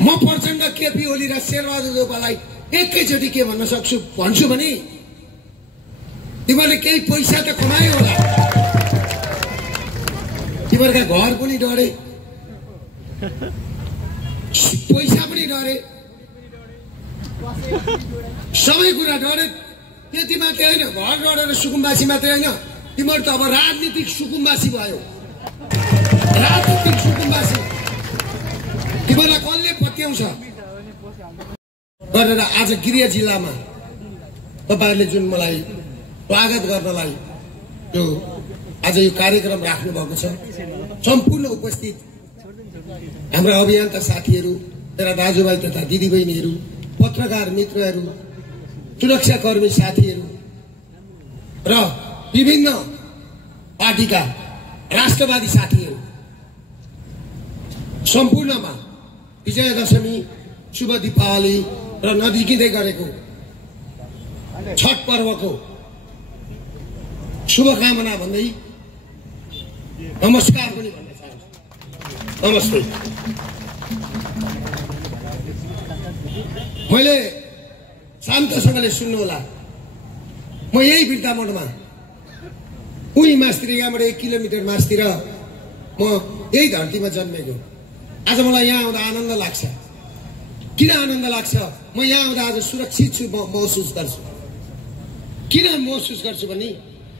म प्रचण्ड केपी ओली र शेरबहादुर देउपालाई एकैचोटि के भन्न सक्छु भन्छु भने तिमीहरूले केही पैसा त कमायो होला, तिमीहरूका घर पनि डढे, पैसा पनि डढे, सबै कुरा डढे। त्यति मात्रै होइन, घर डढेर सुकुम्बासी मात्रै होइन, तिमीहरू त अब राजनीतिक सुकुम्बासी भयो। राजनीतिक सुकुम्बासी तिमीहरूलाई कसले पत्याउँछ गरेर आज गृह जिल्लामा तपाईहरुले जुन मलाई स्वागत गर्नलाई यो आज यो कार्यक्रम राख्नु भएको छ, सम्पूर्ण उपस्थित हाम्रा अभियन्ता साथीहरू, मेरा दाजुभाइ तथा दिदीबहिनीहरू, पत्रकार मित्रहरू, सुरक्षाकर्मी साथीहरू र विभिन्न पार्टीका राष्ट्रवादी साथीहरू, सम्पूर्णमा विजयादशमी, शुभ दीपावली र नजिकै गरेको छठ पर्वको शुभकामना भन्दै नमस्कार पनि भन्न चाहन्छु। नमस्ते। मैले शान्तसँगले सुन्नु होला, म यही बिर्ता मोडमा उही मास्तिर, यहाँबाट 1 किलोमिटर मास्तिर म यही धरतीमा जन्मेको। आज मलाई यहाँ आउँदा आनन्द लाग्छ। किन आनन्द लाग्छ? म यहाँ आउँदा आज सुरक्षित छु महसुस गर्छु। किन महसुस गर्छु भने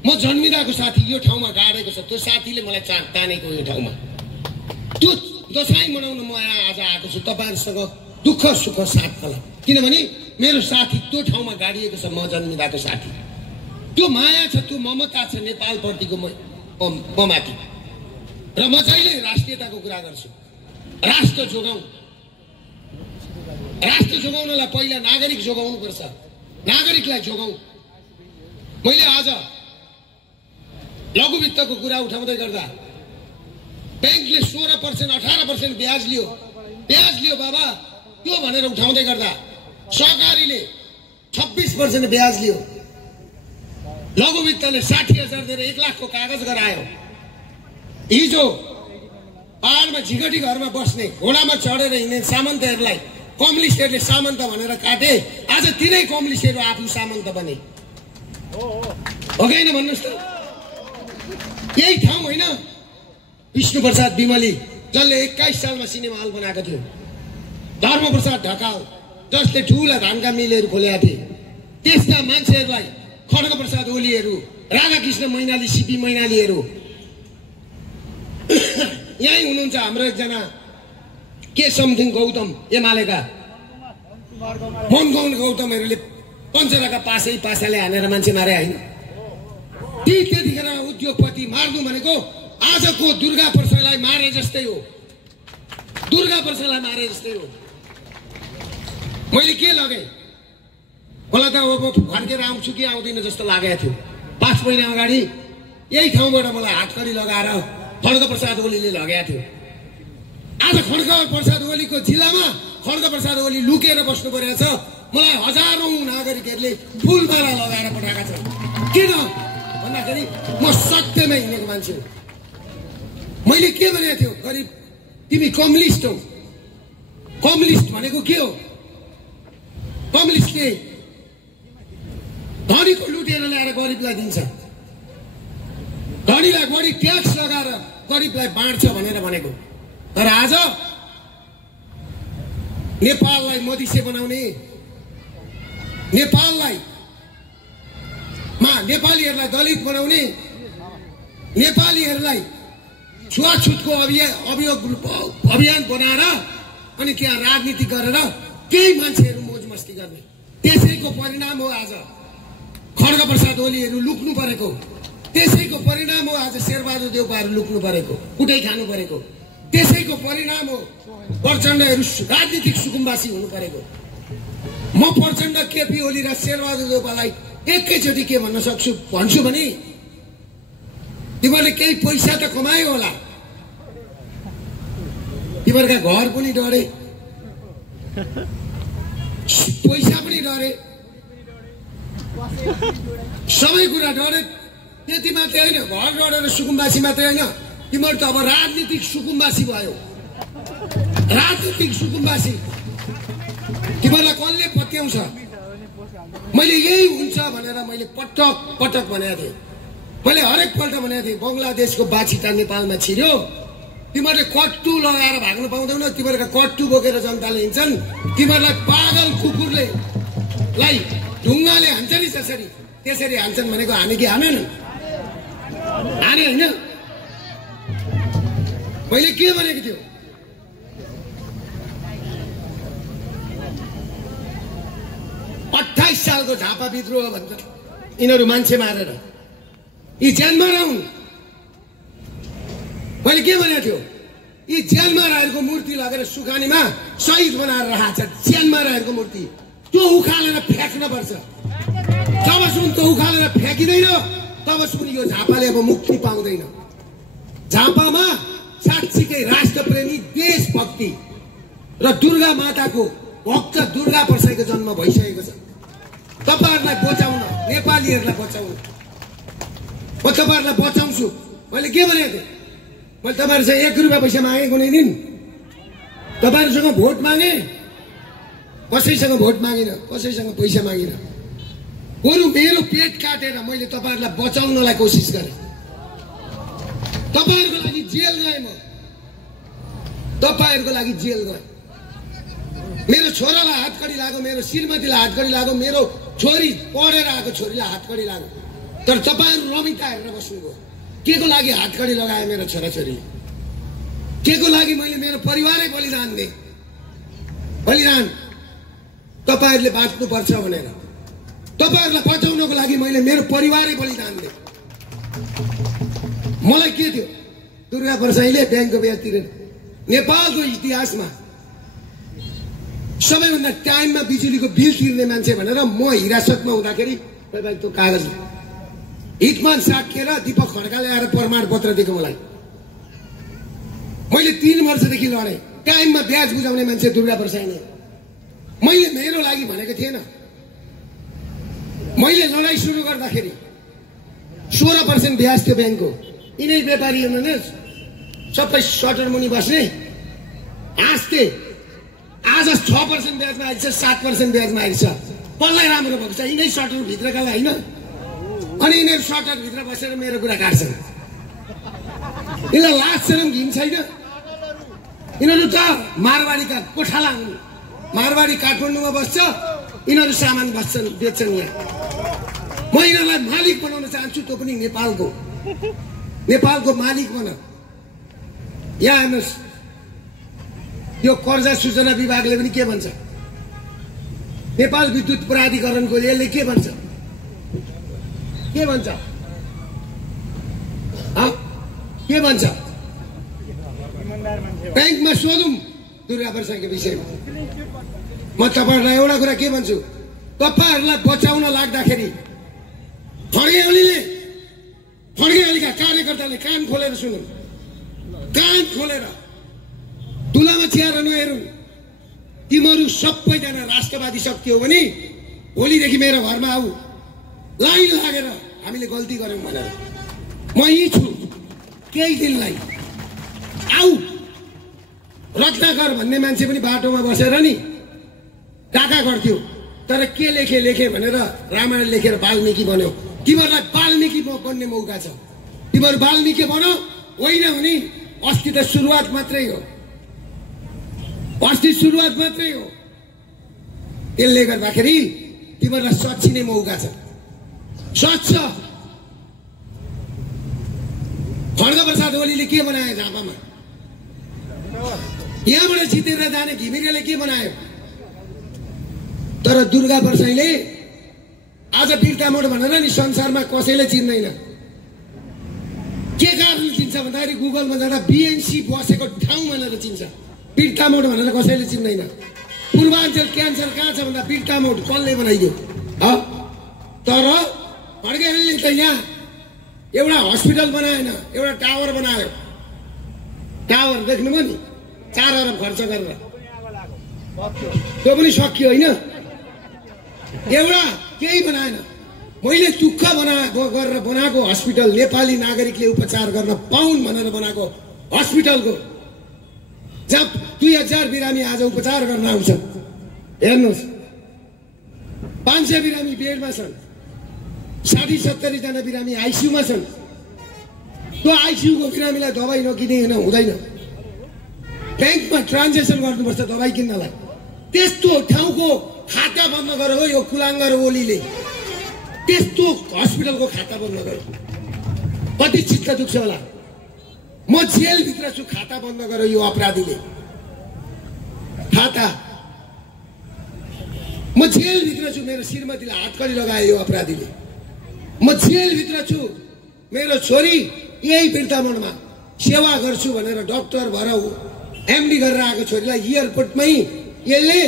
म जन्मिरहेको साथी यो ठाउँमा गाडेको छ, त्यो साथीले मलाई तानेको यो ठाउँमा। त्यो दशैं मनाउन म यहाँ आज आएको छु तपाईहरुसँग दुःख सुख साथमा। किनभने मेरो साथी त्यो ठाउँमा गाडिएको छ, म जन्मिरहेको साथी। त्यो माया छ, त्यो ममता छ नेपालप्रतिको म माथि। र म जहिले राष्ट्रियताको कुरा गर्छु। राष्ट्र जोगाउँ, राष्ट्र जोगाउनलाई पहिला नागरिक जोगाउनु पर्छ, नागरिकलाई जोगाउँ। मैले आज लघु वित्तको कुरा उठाउँदै गर्दा बैंकले 16% 18% ब्याज लियो बाबा, त्यो भनेर उठाउँदै गर्दा सहकारीले 26% ब्याज लियो, लघु वित्तले 60,000 दिएर 1 लाखको कागज गरायो। हिजो पहाडमा झिगटी घरमा बस्ने, घोडामा चढेर हिँड्ने सामन्तहरूलाई कम्युनिस्टहरूले सामन्त भनेर काटे। आज तिनै कम्युनिस्टहरू आफू सामन्त बने। हो कि होइन भन्नुहोस् त? यही ठाउँ होइन विष्णुप्रसाद विमली, जसले 21 सालमा सिनेमा हल बनाएको थियो, धर्मप्रसाद ढकाल, जसले ठुला धानका मिलहरू खोलेका थिए, त्यस्ता मान्छेहरूलाई खड्गप्रसाद ओलीहरू, राधाकृष्ण मैनाली, सीपी मैनालीहरू यही हुनुहुन्छ। हाम्रो एकजना के समथिङ गौतम एमालेका मनगौन गौतमहरूले पञ्चराका पासाले हानेर मान्छे मारे होइन। त्यतिखेर उद्योगपति मार्नु भनेको आजको दुर्गा प्रसादलाई मारे जस्तै हो, दुर्गा प्रसादलाई मारे जस्तै हो। मैले के लगेँ, मलाई त अब फर्केर आउँछु कि आउँदिन जस्तो लागेको थियो। 5 महिना अगाडि यही ठाउँबाट मलाई हातकडी लगाएर खड्गप्रसाद ओलीले लगेको थियो। आज खड्गप्रसाद ओलीको जिल्लामा खड्गप्रसाद ओली लुकेर बस्नु परेको छ। मलाई हजारौं नागरिकहरूले फुलमाला लगाएर पठाएका छन्। किन भन्दाखेरि म सत्यमै हिँडेको मान्छे हो। मैले के भनेको थियो, गरिब तिमी कम्युनिस्ट हौ। कम्युनिस्ट भनेको के हो? कम्युनिस्टले धनीको लुटेर ल्याएर गरिबलाई दिन्छ, धनीलाई बढी ट्याक्स लगाएर गरिबलाई बाँड्छ भनेर भनेको। तर आज नेपाललाई मधिसे बनाउने, नेपालीहरूलाई दलित बनाउने, नेपालीहरूलाई छुवाछुतको अभियान बनाएर अनि त्यहाँ राजनीति गरेर केही मान्छेहरू मोज मस्ती गर्ने, त्यसैको परिणाम हो आज खड्गप्रसाद ओलीहरू लुक्नु परेको। त्यसैको परिणाम हो आज शेरबहादुर देउपाहरू लुक्नु परेको, कुटै खानु परेको। त्यसैको परिणाम हो प्रचण्डहरू राजनीतिक सुकुम्बासी हुनु परेको। म प्रचण्ड केपी ओली र शेरबहादुर देउपालाई एकैचोटि के भन्न सक्छु भन्छु भने तिमीहरूले केही पैसा त कमायो होला, तिमीहरूका घर पनि डढे, पैसा पनि डढे, सबै कुरा डढे। त्यति मात्रै होइन, घर डढेर सुकुम्बासी मात्रै होइन, तिमीहरू त अब राजनीतिक सुकुम्बासी भयो। राजनीतिक सुकुम्बासी तिमीहरूलाई कसले पत्याउँछ? मैले यही हुन्छ भनेर मैले पटक पटक भनेको थिएँ। मैले हरेक पल्ट भनेको थिएँ बङ्गलादेशको बाछिटा नेपालमा छिर्यो, तिमीहरूले कट्टु लगाएर भाग्नु पाउँदैनौ, तिमीहरूका कट्टु बोकेर जनताले हिँड्छन्, तिमीहरूलाई पागल कुकुरले लाई ढुङ्गाले हान्छ नि जसरी त्यसरी हान्छन् भनेको हाने कि हानेन? हाने होइन? मैले के भनेको थियो? 28 सालको झापा विद्रोह भन्छ यिनीहरू मान्छे मारेर यी जेलमा रहन्। मैले के भनेको थियो? यी जेलमा रहेको मूर्ति लगेर सुखानीमा शहीद बनाएर राखेको छ। जेलमा रहेको मूर्ति त्यो उखालेर फ्याँक्न पर्छ। जबसम्म त्यो उखालेर फ्याँकिँदैन तबसम्म यो झापाले अब मुक्ति पाउँदैन। झापामा साँच्चीकै राष्ट्रप्रेमी, देशभक्ति र दुर्गा माताको भक्त दुर्गा प्रसाईको जन्म भइसकेको छ। तपाईहरुलाई बचाउन, नेपालीहरुलाई बचाउन म तपाईहरुलाई बचाउँछु। मैले के भनेको थिएँ? मैले तपाईहरुसँग 1 रुपैयाँ पैसा मागे कुनै दिन? तपाईहरुसँग भोट मागे? कसैसँग भोट मागिन, कसैसँग पैसा मागिन। बरु मेरो पेट काटेर मैले तपाईहरुलाई बचाउनलाई कोसिस गरेँ। तपाईहरुको लागि जेल गएँ म, तपाईहरुको लागि जेल गएँ। मेरो छोरालाई हातकडी लाग्यो, मेरो श्रीमतीलाई हातकडी लाग्यो, मेरो छोरी पढेर आएको छोरीलाई हातकडी लाग्यो। तर तपाईहरु रमिता हेरेर बस्नुभयो। के को लागि हातकडी लगाए मेरो छोराछोरीले? के को लागि मैले मेरो परिवारै बलिदान दिएँ? बलिदान तपाईहरुले बाँच्नुपर्छ भनेर, तपाईहरुलाई बचाउनको लागि मैले मेरो परिवारै बलिदान दिएँ। मलाई के थियो? दुर्गा प्रसाईले ब्याङ्कको ब्याज तिरेन। नेपालको इतिहासमा सबैभन्दा टाइममा बिजुलीको बिल तिर्ने मान्छे भनेर म हिरासतमा हुँदाखेरि त्यो कागज हितमान साकेर दीपक खड्काले आएर प्रमाण पत्र दिएको मलाई। मैले 3 वर्षदेखि लडेँ। टाइममा ब्याज बुझाउने मान्छे दुर्गा प्रसाई नै। मैले मेरो लागि भनेको थिएन। मैले लडाई सुरु गर्दाखेरि 16% ब्याज थियो ब्याङ्कको। यिनै व्यापारी हुनुहुने सबै सटर मुनि बस्ने हाँस्थे। आज 6% ब्याजमा आइछ, 7% ब्याजमा आइछ। कसलाई राम्रो भएको छ? यिनै सटर भित्रकालाई होइन। अनि यिनीहरू सटर भित्र बसेर मेरो कुरा काट्छन्। यिनीहरूलाई लाज शरम घिन छैन? यिनीहरू त मारवाडीका कोठाला हुन्। मारवाडी काठमाडौँमा बस्छ, यिनीहरू सामान बस्छन्, बेच्छन् यहाँ। म यिनीहरूलाई मालिक बनाउन चाहन्छु, त्यो पनि नेपालको। नेपालको मालिक बना। यहाँ हेर्नुहोस्, यो कर्जा सूचना विभागले पनि के भन्छ? नेपाल विद्युत प्राधिकरणको यसले के भन्छ? के भन्छ? के भन्छ? ब्याङ्कमा सोधौँ दुर्गा प्रसाईको विषयमा। म तपाईहरुलाई एउटा कुरा के भन्छु? तपाईहरुलाई बचाउन लाग्दाखेरि फड्केअलीका कार्यकर्ताले कान खोलेर सुन्नु, कान खोलेर तुलामा चिया नहेरुन्। तिमीहरू सबैजना राष्ट्रवादी शक्ति हो भने भोलिदेखि मेरो घरमा आऊ, लाइन लागेर हामीले गल्ती गर्यौं भनेर। म यही छु केही दिनलाई। आऊ। रत्नाकर भन्ने मान्छे पनि बाटोमा बसेर नि डाका गर्थ्यो, तर के लेखे भनेर रामायण लेखेर वाल्मीकि बन्यो। तिमीहरूलाई वाल्मीकि बन्ने मौका छ। तिमीहरू वाल्मीकि बनो, होइन भने अस्ति त सुरुवात मात्रै हो। अस्ति सुरुवात मात्रै हो। त्यसले गर्दाखेरि तिमीहरूलाई सच्चिने मौका छ। सच्छ। खड्गप्रसाद ओलीले के बनायो झापामा? यहाँबाट जितेर जाने घिमिरेले के बनायो? तर दुर्गा प्रसाईले आज बिर्तामोड भनेर नि संसारमा कसैले चिन्दैन। के कारणले चिन्छ भन्दाखेरि गुगलमा जाँदा बीएनसी बसेको ठाउँ भनेर चिन्छ। बिर्तामोड भनेर कसैले चिन्दैन। पूर्वाञ्चल क्यान्सर कहाँ छ भन्दा बिर्तामोड कसले बनाइदियो? तर खड्गेले त यहाँ एउटा हस्पिटल बनाएन, एउटा टावर बनायो। टावर देख्नुभयो नि, 4 अरब खर्च गरेर। त्यो पनि सकियो होइन? एउटा केही बनाएन। मैले दुःख गरेर बनाएको हस्पिटल, नेपाली नागरिकले उपचार गर्न पाउन् भनेर बनाएको हस्पिटलको जहाँ 2000 बिरामी आज उपचार गर्न आउँछन्। हेर्नुहोस् 500 बिरामी बेडमा छन्, 60-70 जना बिरामी आइसियुमा छन्। त्यो आइसियुको बिरामीलाई दबाई नकिने हुँदैन। ब्याङ्कमा ट्रान्जेक्सन गर्नुपर्छ दबाई किन्नलाई। त्यस्तो ठाउँको खाता बन्द गर हो यो कुलाङ्गर ओलीले। त्यस्तो हस्पिटलको खाता बन्द गर। कति चित्त दुख्छ होला। म जेलभित्र छु, खाता बन्द गर यो अपराधीले। खाता म जेलभित्र छु, मेरो श्रीमतीलाई हातकडी लगाए यो अपराधीले। म जेलभित्र छु, मेरो छोरी यही वृन्दावनमा सेवा गर्छु भनेर डाक्टर भएर एमडी गरेर आएको छोरीलाई एयरपोर्टमै यसले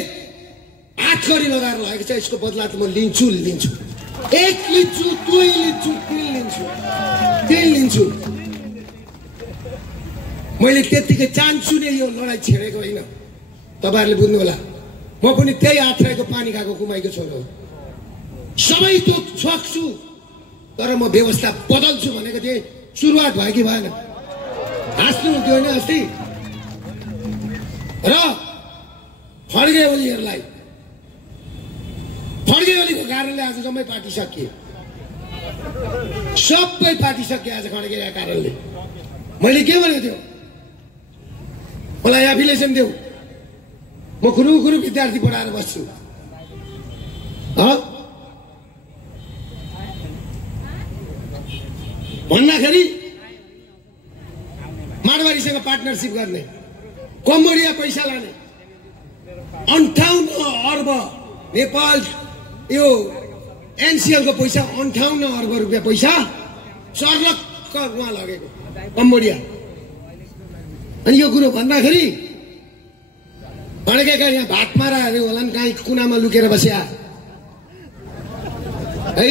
हातकडी लगाएर लगेको छ। यसको बदला त म लिन्छु। एक लिन्छु, दुई लिन्छु, तीन लिन्छु। मैले त्यतिकै चाहन्छु नै यो लडाइँ छेडेको होइन। तपाईँहरूले बुझ्नु होला। म पनि त्यही आत्रेको पानी खाएको कुमाईको छोरो हो। सबै थोक सक्छु, तर म व्यवस्था बदल्छु भनेको थिएँ। सुरुवात भयो कि भएन? हाँस्नु हुन्थ्यो होइन अस्ति? र खड्गे ओलीहरूलाई खड्गे ओलीको कारणले आज जम्मै पार्टी सकिए। सबै पार्टी सकिए आज खड्गेका कारणले। मैले के भनेको थियो? मलाई एफिलिएसन देऊ, म खुरु विद्यार्थी पढाएर बस्छु। भन्दाखेरि माडवारीसँग पार्टनरसिप गर्ने, कम्बोडिया पैसा लाने, 58 अर्ब नेपाल यो एनसीएलको पैसा 58 अर्ब रुपियाँ पैसा सर्लक्क उहाँ लगेको कम्बोडिया। अनि यो कुरो भन्दाखेरि खड्गेका यहाँ भात माराहरू होला नि, कहीँ कुनामा लुकेर बस्या है,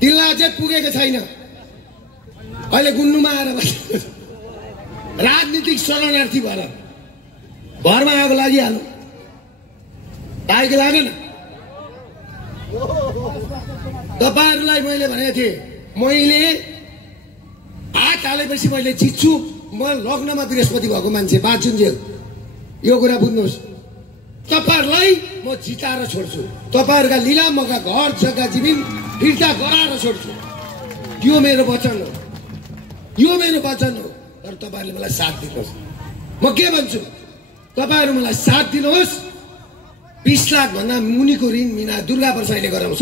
तिनलाई अझै पुगेको छैन। अहिले गुन्नुमा आएर बस्नु, राजनीतिक शरणार्थी भएर घरमा आगो लागिहाल्नु। आएको लागेन? तपाईँहरूलाई मैले भनेको थिएँ, मैले हात हालेपछि मैले जित्छु। म लग्नमा बृहस्पति भएको मान्छे बाँचुन्जेल, यो कुरा बुझ्नुहोस्। तपाईँहरूलाई म जिताएर छोड्छु। तपाईँहरूका लिलामका घर जग्गा जमिन फिर्ता गराएर छोड्छु। यो मेरो वचन हो, यो मेरो वचन हो। तर तपाईँहरूले मलाई साथ दिनुहोस्। म के भन्छु? तपाईँहरू मलाई साथ दिनुहोस्। 20 लाख भन्दा मुनिको ऋण मिना दुर्गा प्रसाईले गराउँछ।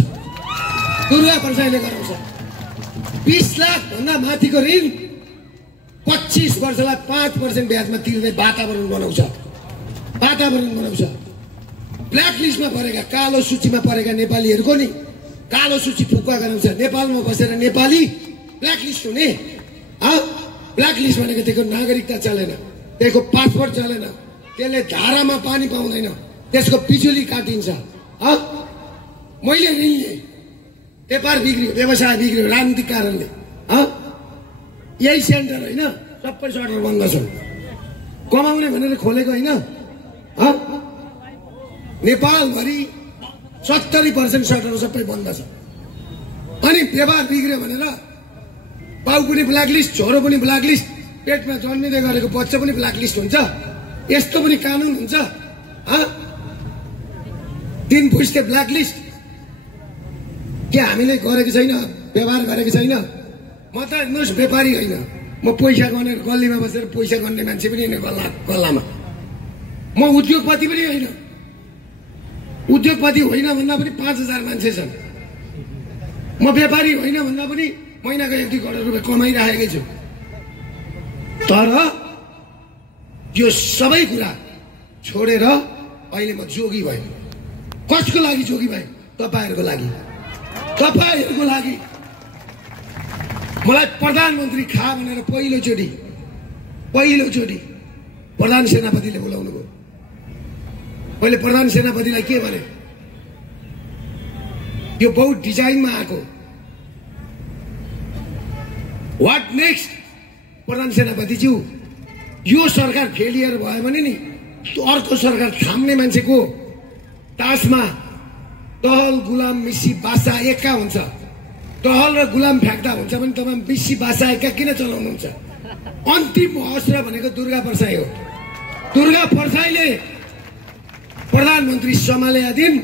20 लाख भन्दा माथिको ऋण 25 वर्षलाई 5% ब्याजमा तिर्ने वातावरण बनाउँछ। ब्ल्याक लिस्टमा परेका, कालो सूचीमा परेका नेपालीहरूको नि कालो सूची फुक्का गराउँछ। नेपालमा बसेर नेपाली ब्ल्याक लिस्ट हुने। ब्ल्याक लिस्ट भनेको त्यसको नागरिकता चलेन, त्यसको पासपोर्ट चलेन, त्यसले धारामा पानी पाउँदैन, त्यसको बिजुली काटिन्छ। मैले ऋण लिएँ, व्यापार बिग्रियो, व्यवसाय बिग्रियो राजनीतिक कारणले। यही सेन्टर होइन, सबै सटर बन्द छ। कमाउने भनेर खोलेको होइन। नेपालभरि 70% सटर सबै बन्द छ। अनि व्यवहार बिग्रियो भनेर बाउ पनि ब्ल्याकलिस्ट, छोरो पनि ब्ल्याकलिस्ट, पेटमा जन्मिँदै गरेको बच्चा पनि ब्ल्याकलिस्ट हुन्छ। यस्तो पनि कानुन हुन्छ? 3 पुस्ते ब्ल्याकलिस्ट के हामीले गरेको छैन? व्यवहार गरेको छैन? म त हेर्नुहोस् व्यापारी होइन, म पैसा गनेर गल्लीमा बसेर पैसा गर्ने मान्छे पनि होइन। गल्लामा म उद्योगपति पनि होइन। उद्योगपति होइन भन्दा पनि 5000 मान्छे छन्। म व्यापारी होइन भन्दा पनि महिनाको 1-2 करोड रुपियाँ कमाइराखेकै छु। तर यो सबै कुरा छोडेर अहिले म जोगी भएँ। कसको लागि जोगी भएँ? तपाईँहरूको लागि। मलाई प्रधानमन्त्री खा भनेर पहिलोचोटि प्रधान सेनापतिले बोलाउनु भयो। मैले प्रधान सेनापतिलाई के भने, यो बहुत डिजाइनमा आएको, व्हाट नेक्स्ट? प्रधान सेनापतिज्यू, यो सरकार फेलियर भयो भने नि अर्को सरकार थाम्ने मान्छेको तासमा टहल गुलाम मिसी बासा एका हुन्छ। टहल र गुलाम फ्याक्दा हुन्छ भने तपाईँ मिसी बासा एका किन चलाउनुहुन्छ? अन्तिम अस्त्र भनेको दुर्गा प्रसाई हो। दुर्गा परसाईले प्रधानमन्त्री सम्हालेका दिन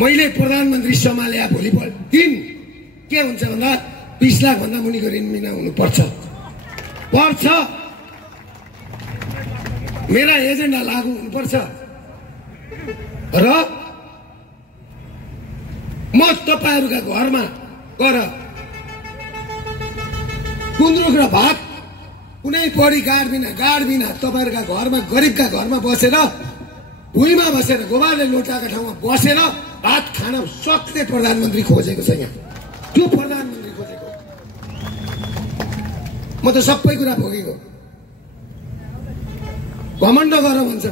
मैले प्रधानमन्त्री सम्हालेका भोलिपल्ट दिन के हुन्छ भन्दा 20 लाख भन्दा मुनिको ऋण बिना हुनुपर्छ मेरा एजेन्डा लागू हुनुपर्छ र म तपाईहरुका घरमा गएर गुन्द्रुक र भात कुनै बढी गाड बिना तपाईहरुका घरमा गरिबका घरमा बसेर भुइँमा बसेर गोबारले लोटाएको ठाउँमा बसेर भात खान सक्ने प्रधानमन्त्री खोजेको छ यहाँ त्यो प्रधानमन्त्री खोजेको म त सबै कुरा भोगेको घमण्ड गर भन्छ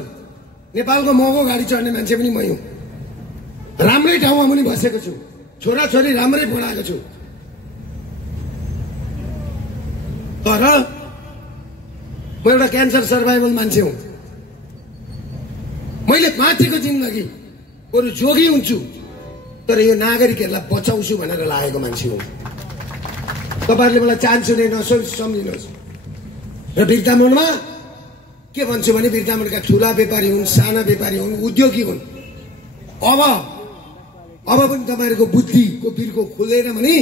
नेपालको महँगो गाडी चढ्ने मान्छे पनि मै हुँ राम्रै ठाउँमा पनि बसेको छु छोराछोरी राम्रै पढाएको छु तर म एउटा क्यान्सर सर्भाइभल मान्छे हुँ मैले बाँचेको जिन्दगी बरु जोगी हुन्छु तर यो नागरिकहरूलाई बचाउँछु भनेर लागेको मान्छे हुँ तपाईहरुले मलाई चान्स नै सम्झिनुहोस् र बिर्तामोडमा के भन्छु भने बिर्तामोडका ठूला व्यापारी हुन् साना व्यापारी हुन् उद्योगी हुन् अब पनि तपाईहरुको बुद्धिको बिर्को खुलेन भने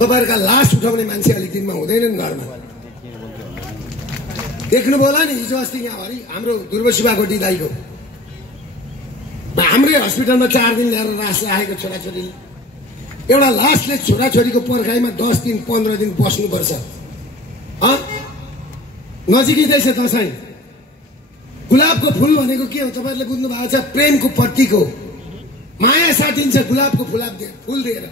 तपाईहरुका लास उठाउने मान्छे अलि दिनमा हुँदैनन् घरमा देख्नु होला नि हिजो अस्ति यहाँ हाम्रो दुर्व शिवाकोटी दाइको हाम्रै हस्पिटलमा 4 दिन ल्याएर लास राखेको छोराछोरीले एउटा लासले छोराछोरीको पर्खाइमा 10 दिन 15 दिन बस्नुपर्छ नजिकै छ दशैं गुलाबको फूल भनेको के हो तपाईहरुले बुझ्नु भएको छ प्रेमको प्रतीक हो माया साटिन्छ गुलाबको फूल दिएर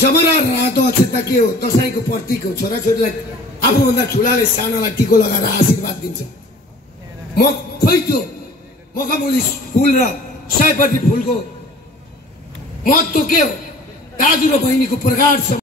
जमरा रातो अक्षता के हो दशैंको प्रतीक हो छोराछोरीलाई आफूभन्दा ठुलाले सानालाई टिको लगाएर आशीर्वाद दिन्छ म खोइ त्यो मखमली फूल र सयपत्री फूलको महत्त्व के हो दाजु र बहिनीको प्रगाढ